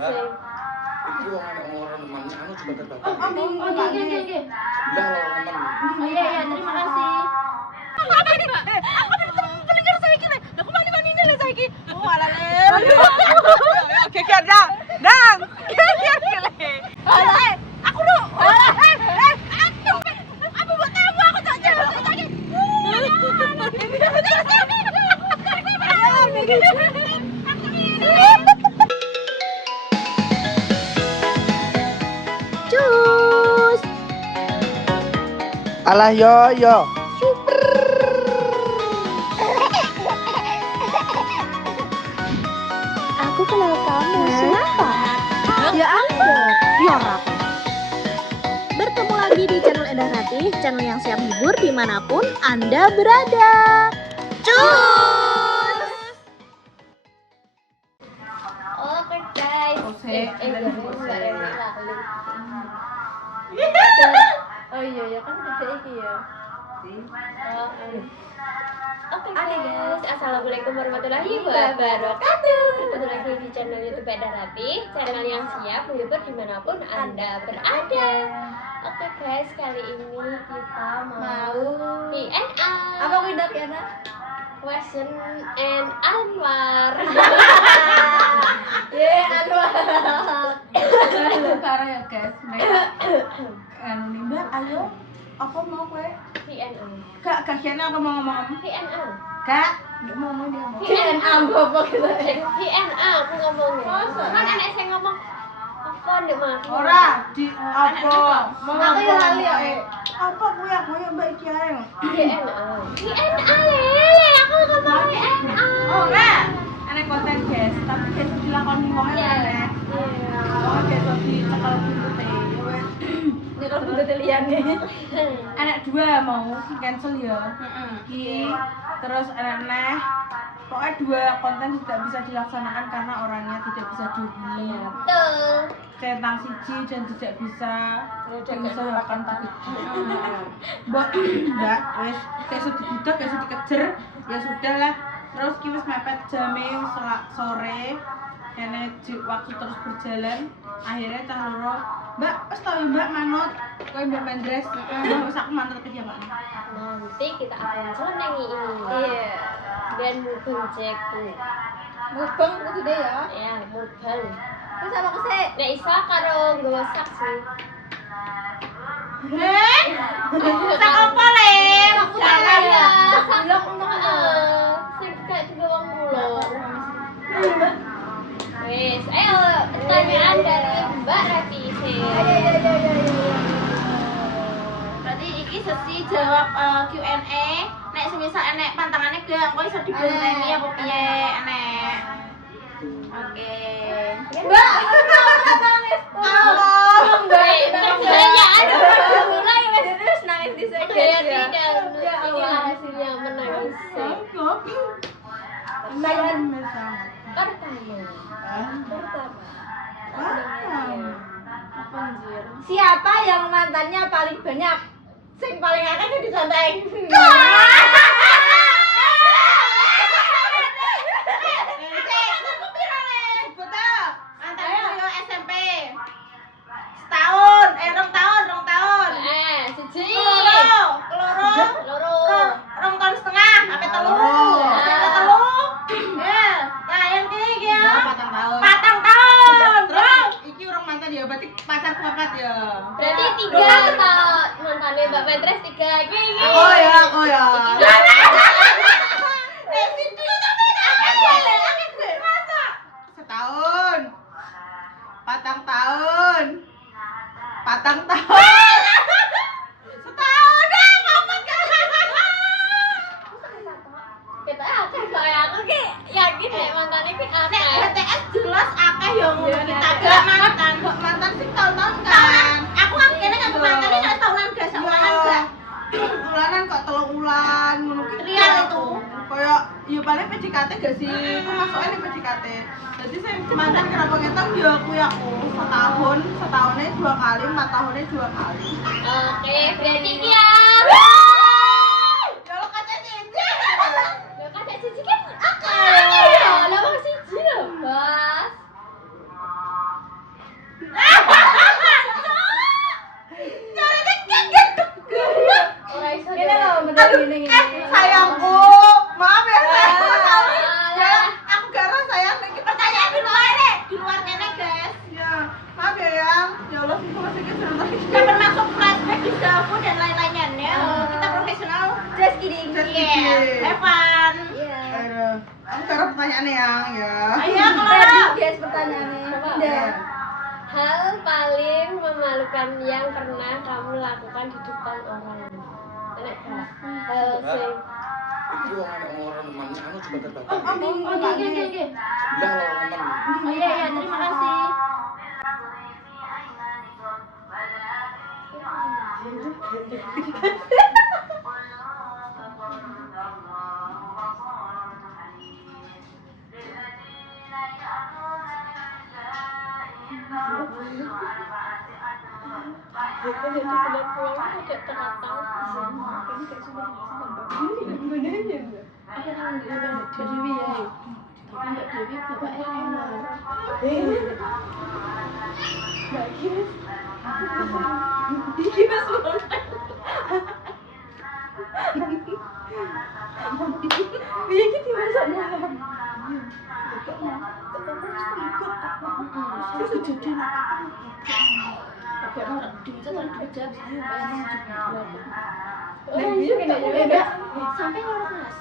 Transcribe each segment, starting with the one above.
sing Iki wong anak orang temannya anu juga terbatas. oke. Enggak loh teman. Oh iya, terima kasih. Aku pendengar saiki le. Lah kok mani-manine le saiki. Oh ala le. Geger dang. Dang. Geger le. Ala aku lu. Apa buat kamu aku tak jalan saiki. Cus. Alah yo. Aku kenal kamu. Siapa? Ya ampun. Yora. Bertemu lagi di channel Endah Ratih, channel yang siap hibur dimanapun Anda berada. Cus. Oke guys. Oh iya kan gede iki ya. Oke guys, assalamualaikum warahmatullahi wabarakatuh. Bertemu lagi di channel YouTube Endah Ratih, channel yang siap menghibur dimanapun Anda berada. Oke guys, kali ini kita mau Q&A. Apa kudak ya nak? Question and Anwar. Anwar. Parah ya guys. Anu nih Mbak, ayo. Apa mau kowe? Q&A. Kak, kasihan aku mau ngomong. Q&A. Kak, nggak mau ngomong dia mau. Q&A apa gitu? Q&A aku ngomongnya. Kan enek sing ngomong apa ndek mah? Ora di apa? Mau Aku ya lali ya. Apa kuwi aku ya Mbak iki ae. Q&A. Q&A lele, aku ngomong Q&A. Ora. Enek konten guys, tapi guys dilakoni wong elek. Iya. Oh, guys dicekel buntute. Ya wes. Nyekel buntut liyane. Enek dua mau cancel ya. Ki terus enek neh. Pokoknya dua konten tidak bisa dilaksanakan karena orangnya tidak bisa dihubungi. Betul. Centang siji dan tidak bisa diusahakan Mbak, wes kayak digudak, kayak dikejer, ya sudah lah. Terus kita mepet jame sore, kene waktu terus berjalan. Akhirnya cah loro, Mbak, wes tau ya Mbak manut, kowe Mbak Mendres, Mbak wes aku manut ke dia Mbak. Nanti kita akan selenengi ini. Iya. Dan mukbang cek. Mukbang kudu deh ya. Ya, mukbang. Terus apa kesek? Nek iso karo nggawa saksi. Sak apa le? Jangan ya. Blok sing kayak juga wong mulo. Wes, ayo pertanyaan dari Mbak Revisi. Berarti iki sesi jawab Q&A. Nek semisal enek pantangannya gang, kok iso dibenteni apa piye enek. Oke. Mbak, nangis. Tolong, Pertanyaan mulai wes terus nangis di dan inilah hasilnya menangis. Siapa yang mantannya paling banyak? Sing paling akeh jadi santai. SMP. Setahun, rong tahun. Siji. Keloro. Rong tahun setengah, sampai telu. Sampai telu. Ya, yang iki ya. Patang tahun. Bro, iki urang mantan ya, berarti pacar keempat ya. Berarti 3 tahun mantannya Mbak Petres 3 iki. Aku ya. Setahun. Patang tahun. Setahun dah, mampet kan. Kita akeh kaya aku ki yakin nek mantannya ki Nek akeh. BTS jelas akeh yang kita gak mantan sih tahun-tahun kan. Aku kan kene kan mantan ini gak tahunan gak sahunan gak. Ulanan kok 3 ulan ngono ki real itu. Kayak ya paling PDKT gak sih? Aku masuknya nih PDKT. Jadi saya mantan kenapa ngetong ya aku setahunnya 2 kali, 4 tahunnya 2 kali. Oke, berarti ki ya. Kalau kaca cincin. Lah kan siji kan akeh ya. Lah wong siji lho, Bos. Ya Allah, kapan masuk flashback di Zafu dan lain-lainnya ya. Kita profesional. Just kidding. Yes, have fun. Iya. Aku cara pertanyaannya ya. Ayo Ready kalau guys pertanyaannya. Udah. Hal paling memalukan yang pernah kamu lakukan di depan orang. Enak gak? Hal sing Iki wong orang temannya anu juga terbakar. Oke. Lah orang teman. Oh iya, terima kasih. Jadi sudah pulang ada teratau. Dewi ya. Mbak Dewi bapaknya enak. Mbak Gis. Gimana suara? Iya gitu masaknya. Sampai lorong mas.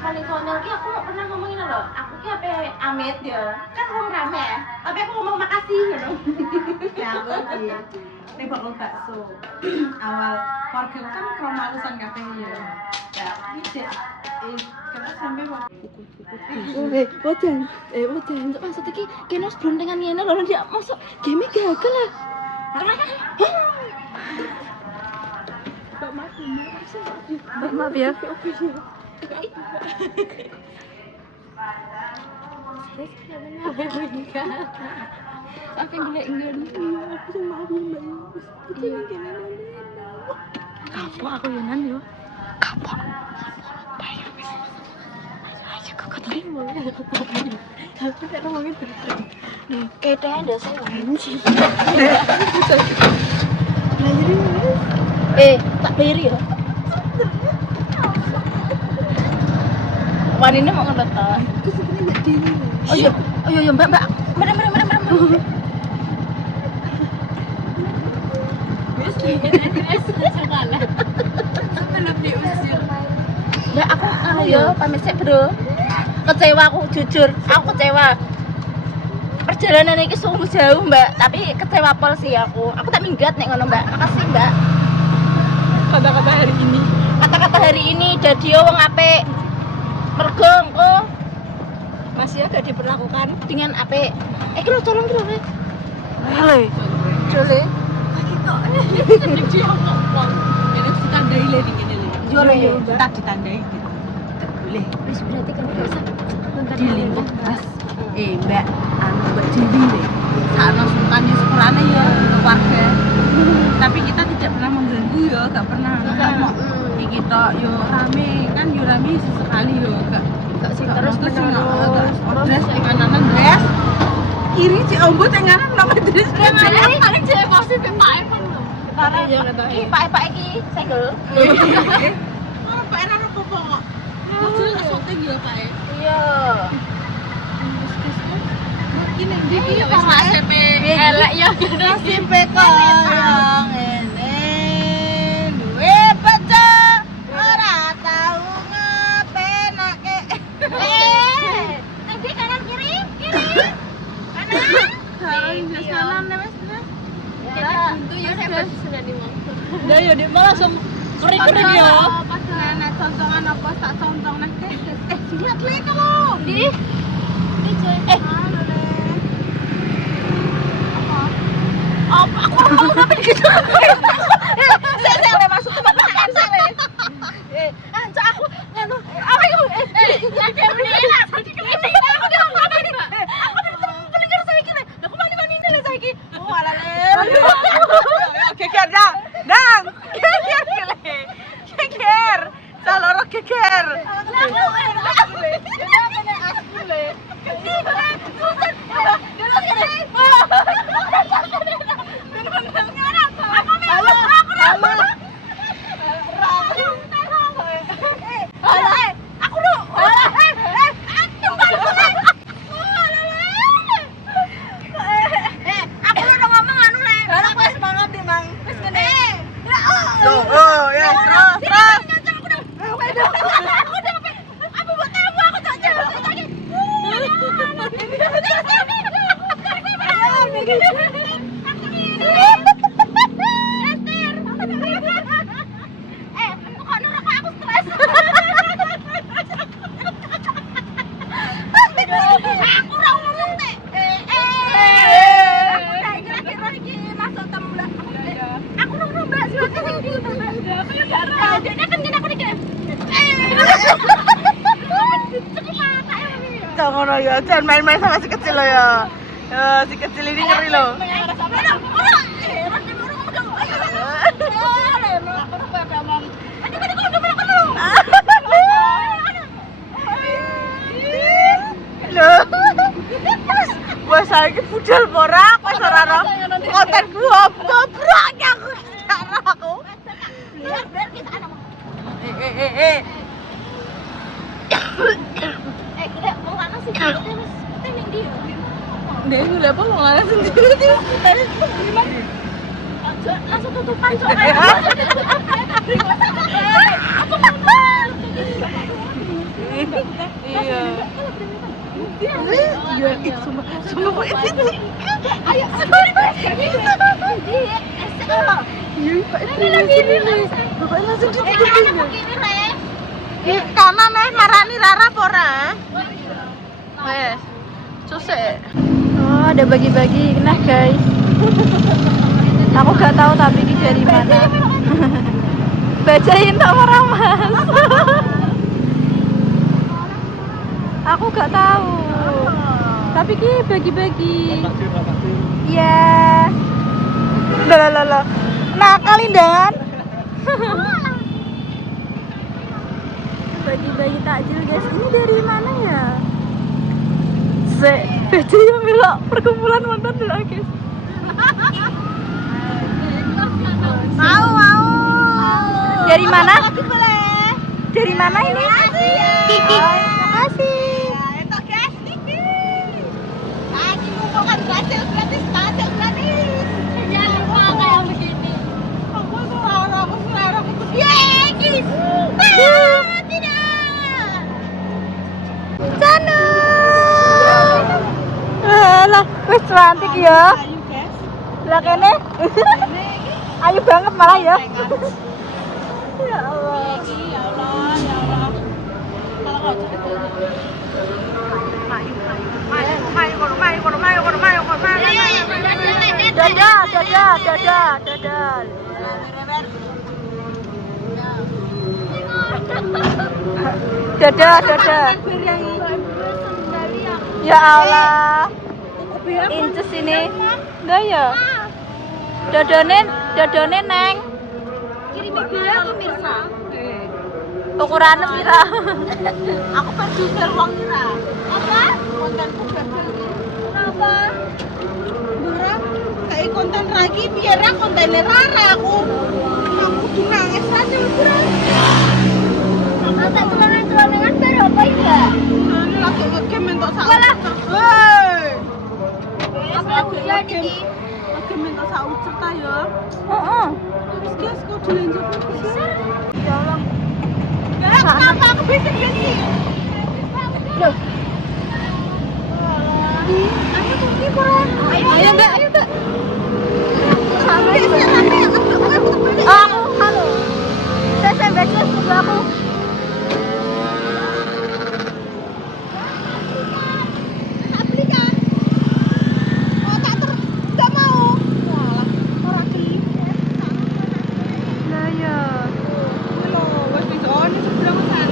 Paling konyol ki aku pernah ngomongin loh. Aku ki ape Amit ya. Kan wong rame ya. Tapi aku ngomong makasih ngono. Ya aku iki. Ning bakul bakso. Awal keluarga kan kromo alusan kabeh ya. Ya, iki kita sampai Wajan, maksud iki kene wis brontengan ngene lho dia masuk game gagal lah. Maaf ya. Aku gila ingin aku sama aku mbak. Kapok aku Yonan yo. Kapok. Bayar wis. Ayo kok terima ya. Aku tak ngomongin terus. Ketenya ndak saya anjing. Nah jadi tak bayar ya. Wanine mau ngelotan. Terus ini Mbak Dewi. Oh iya Mbak. Merem. Wis sekolah. Sebelum diusir. Ya aku ya pamit sik, Bro. Kecewa aku jujur. Aku kecewa. Perjalanan ini sungguh jauh, Mbak. Tapi kecewa pol sih aku. Aku tak minggat nek ngono, Mbak. Makasih, Mbak. Kata-kata hari ini dadi wong apik. Mergo engko masih agak diperlakukan dengan apik. Kira tolong kira. Halo. Jole. Dia ngomong. Ini ditandai le ngene le. Yo le, tak ditandai gitu. Boleh. Wis berarti kan bisa dilingkup Mas. Mbak, Mbak Dewi le. Sakno sultane sekolahane ya keluarga. Tapi kita tidak pernah mengganggu ya, enggak pernah. Iki tok yo rame kan yo rame sesekali yo enggak sing terus dress kanan dress kiri si ombo tenganan nama dress yang paling cewek positif Pak Evan lho karena iki Pak iki single oh Pak Evan apa kok terus syuting ya Pak iya ini iki wis nasib elek ya nasib kok yang ngene duwe pacar nanti kanan kiri kanan wes Kita buntu ya saya sudah di mau. Lah ya Dik langsung kering-kering ya. nah contongan apa tak contong nanti lihat le kamu di apa aku ngomong apa gitu saya masuk tempat makan saya Jangan ya, jangan main-main sama si kecil lo ya. Si kecil ini ngeri lo. Loh. Wah, saya ini budal porak, wes ora ora. Konten goblok aku cara aku. Biar kita anak. Kita mau mana sih? Kita ning ndi yo? Dia gula apa mau ngalah sendiri dia. Langsung tutupan cok. Iya. Iya, semua itu. Ayo, Bapak langsung ditutupin. Kanan marani Rara pora. Wes. Susah. Oh, ada bagi-bagi nah, guys. Aku gak tahu tapi ini dari mana. Bacain sama Ramas. Aku gak tahu. Tapi ini bagi-bagi. Iya. Lah. Nakalin dan. Bagi-bagi takjil guys. Ini dari mana ya? Beda ya Milo, perkumpulan mantan dulu guys. Mau. Dari mana? Dari mana ini? Makasih. Itu guys, Niki. Lagi ngumpulkan gratis. Jangan lupa kayak begini. Aku selera. Yeay, guys. Tidak. Sana. Lah, wis cantik ya. Lah kene. Ayu banget malah ya. Ya Allah. Dadah. Ya Allah. Inces ini. Enggak ya? Dodone neng. Kirim video aku Mirsa. Ukurannya pira? Aku produser wong ira. Apa? Kontenku gagal. Kenapa? Bura, kayak konten lagi biar kontennya Rara aku. Aku tuh nangis aja bura. Masa celengan baru apa ya? Ini lagi ngegame untuk saat. Hei. Apa hujan ini? Lagi minta saut cerita ya. Heeh. Terus guys kok dilanjut bisa? Ya Allah. Kenapa aku bisik-bisik? Loh. Ayo pergi, Bang. Ayo, Mbak. Sampai aku halo. Saya sampai sebelah aku.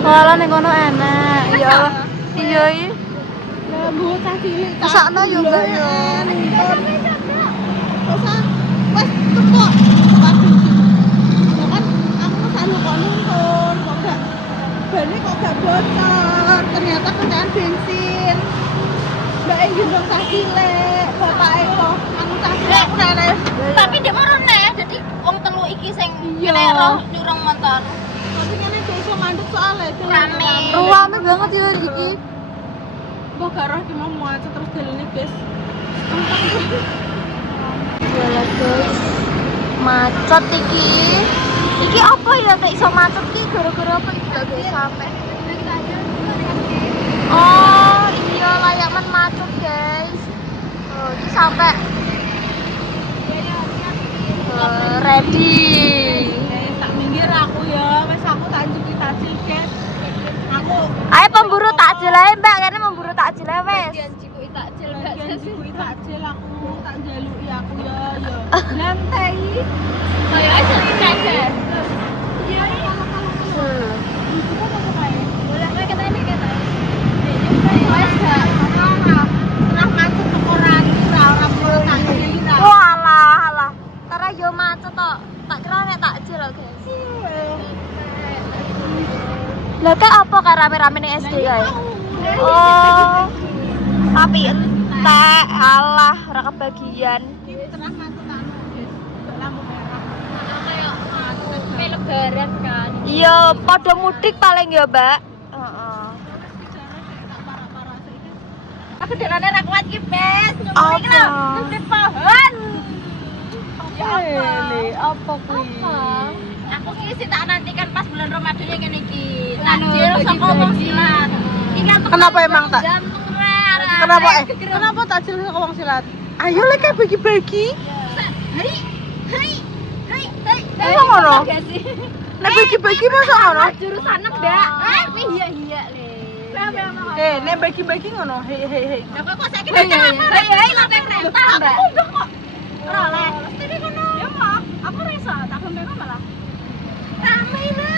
Malah ning kono enak. Ya Allah. Iya iki. Lah mbok cah cilik. Kesakno yo enggak ya. Usah wes tepok. Kan aku kesana kok nonton kok gak bane kok gak bocor, ternyata kendaraan bensin. Mbak gendong cah cilik, bapake kok anu cah cilik aku nene. Tapi dia marah nih, jadi wong telu iki sing Iya. kene roh nyurung motor. Tapi kene iso mandek soalnya Rame. Rame banget ya iki. Mbok gak roh ki mau macet terus dalane, guys. Yalah guys. Macet iki. Iki apa ya nek iso macet ki gara-gara apa iki gak guys sampai. Oh, iya layaman macet guys. Oh, ini sampai ready. Guys, tak minggir aku ya. Wes aku tak njuki takjil, guys. Aku Ayo pemburu takjil ae Mbak, kene memburu takjil ae wes. Jikuki takjil bagian njuki takjil aku tak njaluki aku ya. Lantai. Kayak aja kita aja. Iya, iya. Boleh kowe ketene kata. Wes gak ora. Terus macet tekoran ora perlu takjil ora. Walah, alah. Tara yo macet tok. Tak kira nek takjil lho guys. Lah kek apa kok rame-rame ning SD kae? Oh. Tapi tak alah ora kebagian. Ini tengah macet anu, guys. Lampu merah. Kayak lebaran kan. Iya, padha mudik paling ya, Mbak. Heeh. Aku denane ra kuat ki, Bes. Apa? Nyuwun iki lho, di pohon. Apa kuwi? Aku ki sih tak nantikan pas bulan Ramadan yang ngene iki. Takjil saka wong silat. Iki aku Kenapa emang tak? jantung rara. Kenapa Kenapa takjil ke wong silat? Ayo lek kayak bagi-bagi. Hei, hei, hei, hei. Emang ngono? Gak sih? Nek bagi-bagi masa ngono? Jurusan Mbak. Iya le. Nek bagi-bagi ngono. Hei. Apa kok saiki hei lantai kereta, Mbak. Udah kok. Ora oleh. Mesti kono. Ya mah, aku ora iso tak gembeng malah. Rame le,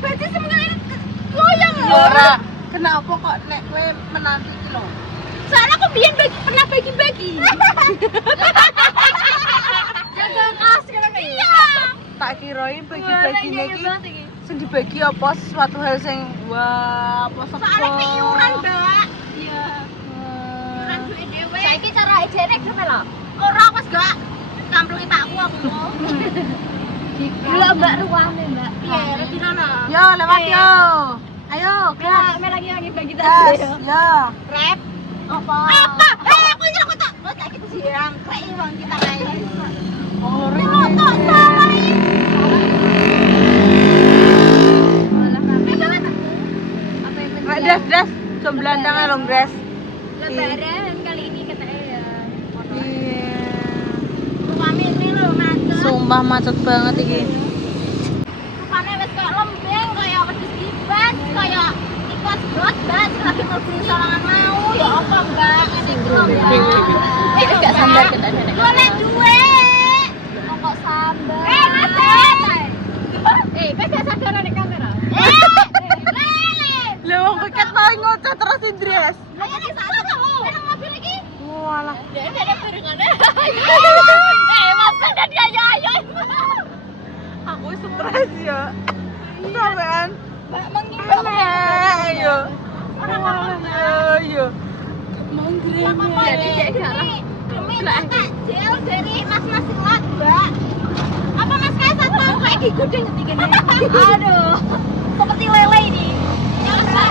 baju semengen goyang lho. Ora. Kenapa kok nek kowe menantu iki lho? Soalnya aku biyen pernah bagi-bagi. Jaga kas kan iya. Tak kirain bagi-bagi iki sing dibagi apa sesuatu hal sing wah apa Soalnya iuran, Mbak. Iya. Iuran duit dhewe. Saiki cara ejene gimana lho? Ora wis gak kamplungi pakku aku. Gila Mbak ruame, Mbak. Piye, retirana? Yo lewat yo. Ayo, gas. Lagi bagi Gas. Yo. Rap. Apa? Aku nyelok tak. Lo tak gitu sih yang krek wong kita kae. Oh, Motor salah iki. Das. Jom belandang long dress. Lebaran kali ini katanya ya. Iya. Rupane ini lho macet. Sumpah macet banget iki. Rupane wis kaya lembeng, kaya wedhus kibas, kaya tikus brot, Mbak, sing lagi mlebu salangan mau. Ya apa, Mbak? Ngene iki lho, Mbak. Iki gak sambar ke nenek. Golek duit. Kok sambar? Mas. Kowe gak sadar nek kamera. Lha wong ket paling ngoceh terus Indres. Lah ini salah kok. Nang mobil iki. Walah. Dek barengane. Mobil dan ayo. Aku stres ya. Sampean. Mbak mengimbau. Ayo. Ayo. Jadi kayak garah. Minta takjil dari mas-mas silat, Mbak. Apa Mas Kaisar mau kayak digudeng ketiganya? Aduh, seperti lele ini. Ya Mbak,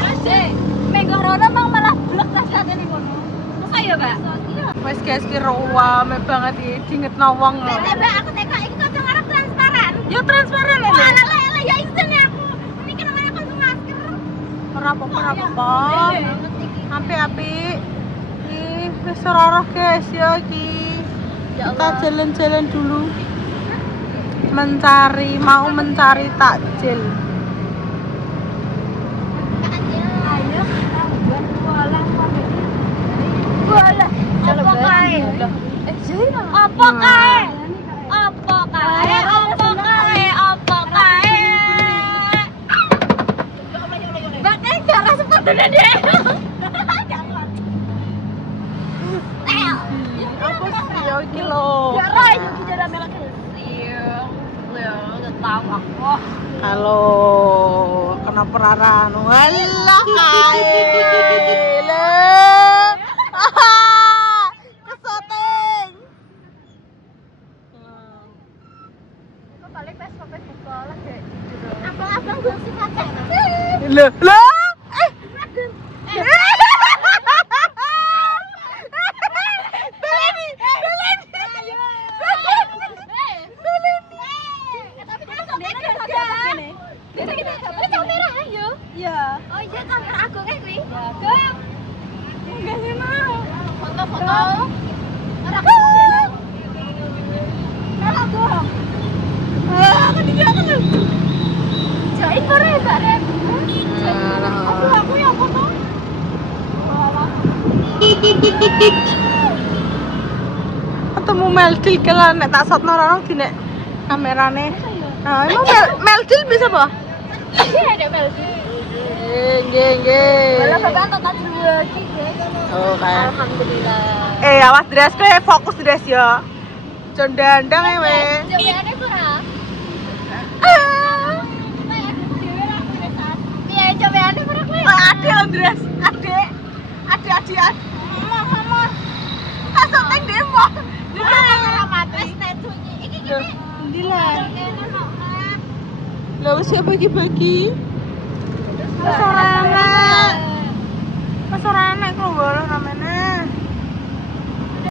Menggong Rono mau malah blok tasnya nih ngono. Masa ya, Mbak? Wes guys ki rame banget iki diingetno wong. Mbak, aku teka iki kok ngarep transparan. Ya transparan Wah, lho. lele ya isin ya aku. Ini kan namanya konsum masker. Ora apa-apa. Api-api. Ih, wis ora guys ya iki. Kita jalan-jalan dulu. Mau mencari takjil. Ayo kita buat bola apa kae? Apa kae? Badan darah sepatunya dia. Apa sih ya iki lho? Darah iki darah merah kecil. Udah tahu aku. Halo, Naperara anu. Alah kae. Kesoting. Paling pas sampai buka lagi. Abang-abang gue sifat Loh. Oh iya kamera aku kayak gue. Gam. enggak sih mau. Foto-foto. Ora Kalau aku tidak kan. Jain bare bare. Aku yang foto. Ketemu Meldil kalau nek tak shotno orang di nek kamerane. Nah, emang Meldil bisa apa? Iya ada Melvi. Nggih. Malah bapak tonton dua guys. Oh, kan. Alhamdulillah. Awas dress kowe fokus dress ya. Jon dandang we. Cobaannya kurang. Iya, cobaannya kurang nih. Ade dress, ade. Mama. Asal teng demo. Mati. Iki Endi lah. Lah wis ya bagi-bagi. Wis ora.